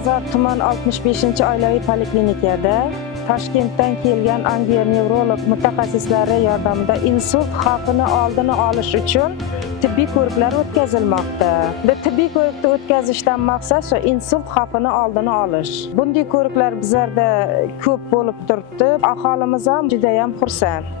Olmazor tuman 65-oilaviy poliklinikada Toshkentdan kelgan angio-nevrolog mutaxassislari yordamida insult xavfini oldini olish uchun tibbiy ko'riklar o'tkazilmoqda. Bu tibbiy ko'rikni o'tkazishdan maqsad shu insult xavfini oldini olish. Bunday ko'riklar bizlarda ko'p bo'lib turibdi. Aholimiz ham juda ham xursand.